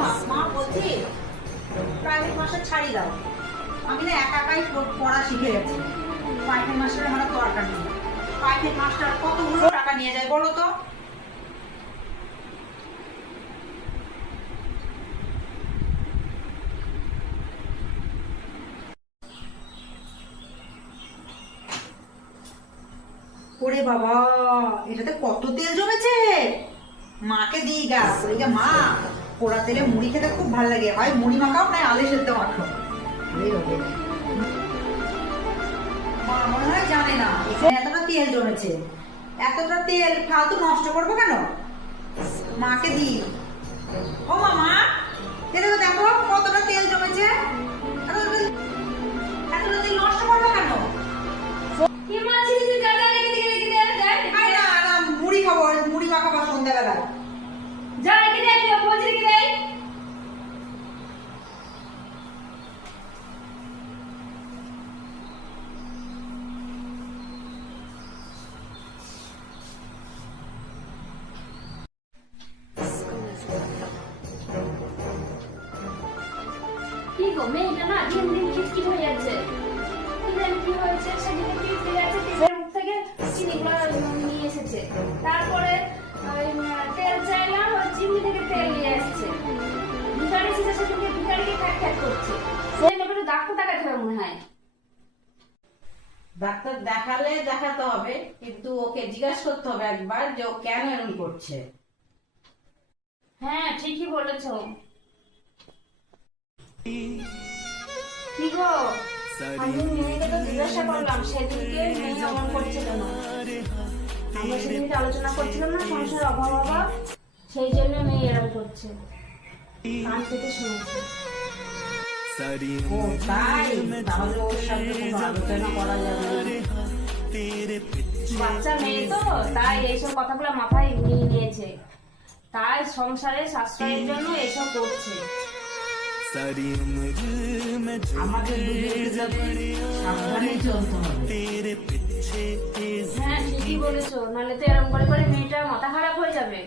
মা মা বলছি প্রাইভেট মাস্টার ছাড়িয়ে দাও। আমি না একা একাই পড়া শিখে গেছি। প্রাইভেট মাস্টার আমার দরকার নেই। প্রাইভেট মাস্টার কতগুলো টাকা নিয়ে যায় বলো তো? ওরে বাবা, এটাতে কত তেল জমেছে। মাকে দিই গা, ওই গা মা, পোড়া তেলে মুড়ি খেতে খুব ভালো লাগে। হয় মুড়ি মাখাও না আলে সেদ্ধ মাখো। মা মনে হয় জানে না এখানে এতটা তেল জমেছে। এতটা তেল ফালতু নষ্ট করবো কেন? মাকে দিই। ও মামা, তেলে তো দেখো কতটা তেল জমেছে। এতটা তেল নষ্ট করবো কেন? মুড়ি খাবো, মুড়ি মাখাবো সন্ধ্যাবেলা। যা রেখে দে, তুই বলছি রেখে দে। কি গো, মেয়েটা না দিন দিন খিটখিট হয়ে যাচ্ছে। কি জানি কি হয়েছে, সেদিকে কি ফিরে আছে, টিপের মুখ থেকে চিনিগুলো নিয়ে এসেছে। তারপরে তেল চাইলাম, ওই চিনি থেকে তেল নিয়ে আসছে। ভিখারি এসেছে, সেদিকে ভিখারিকে খ্যাট খ্যাট করছে। সেই লোকের ডাক্তার দেখাতে হবে মনে হয়। ডাক্তার দেখালে দেখাতে হবে, কিন্তু ওকে জিজ্ঞাসা করতে হবে একবার যে ও কেন এরকম করছে। হ্যাঁ, ঠিকই বলেছো। কি গো, আমি মেয়েকে তো জিজ্ঞাসা করলাম সেদিনকে মেয়ে অমন করছে কেন। আমরা সেদিনকে আলোচনা করছিলাম না সংসার অভাব অভাব, সেই জন্য মেয়ে এরকম করছে। কান থেকে শুনেছি। ও তাই? তাহলে ওর সাথে কোনো আলোচনা করা যাবে না। বাচ্চা মেয়ে তো, তাই এইসব কথাগুলো মাথায় নিয়ে নিয়েছে। তাই সংসারে সাশ্রয়ের জন্য এসব করছে। আমাদের দুজনকে সাবধানে চলতে হবে। হ্যাঁ, ঠিকই বলেছো, নাহলে তো এরকম করে করে মেয়েটার মাথা খারাপ হয়ে যাবে।